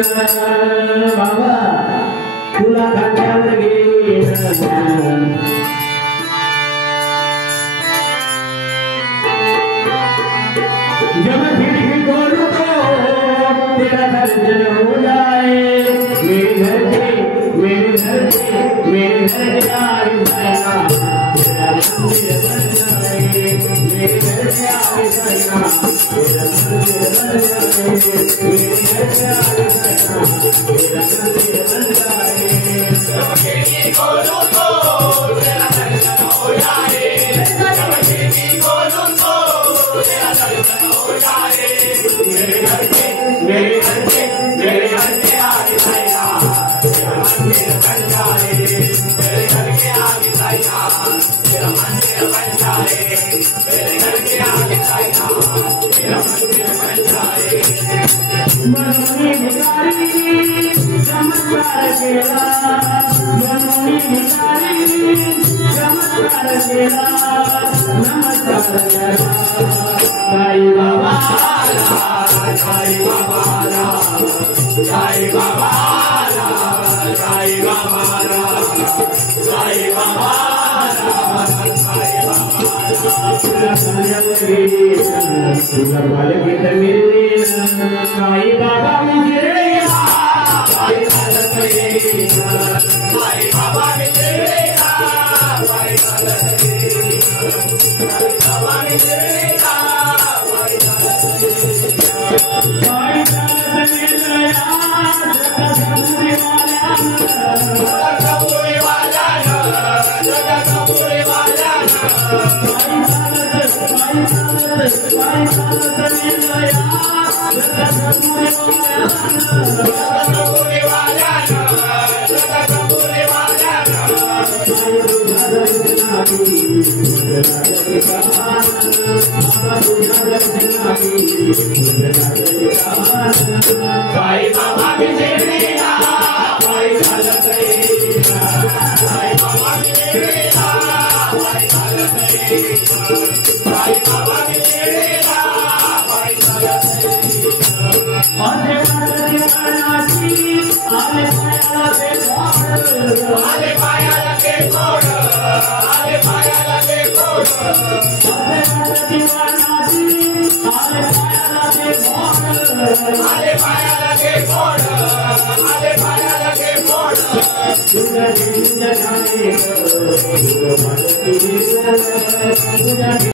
बाबा तुला खांद्यावर घेईन जब खिड़की खोलूं तो तेरा दर्शन हो जाए मेरे घर के आगे जाएगा तेरा मंदिर बन जाए मेरे घर के आगे जाएगा तेरा मंदिर बन जाए मेरे घर के आगे जाएगा तेरा मंदिर बन जाए जब खिड़की खोलूं तो तेरा दर्शन हो जाए जब खिड़की खोलूं तो तेरा दर्शन हो जाए मेरे घर के आगे जाएगा तेरा मंदिर बन जाए मेरे घर के आगे जाएगा तेरा मंदिर बन जाए मेरे घर के आगे जाएगा तेरा मंदिर बन जाए मनोनी भिखारी चमत्कार केला मनोनी भिखारी चमत्कार केला नमस्कार करा साई बाबा साई बाबा साई बाबा साई बाबा साई बाबा तुला बालगीत मिळेल साई बाबा म्हणजे साई बाबा म्हणजे साई बाबा विजयला साई चालत साई बाबा विजयला साई चालत साई बाबा विजयला साई चालत आले पायाला के कोड आले पायाला के कोड आले पायाला के कोड आले पायाला के कोड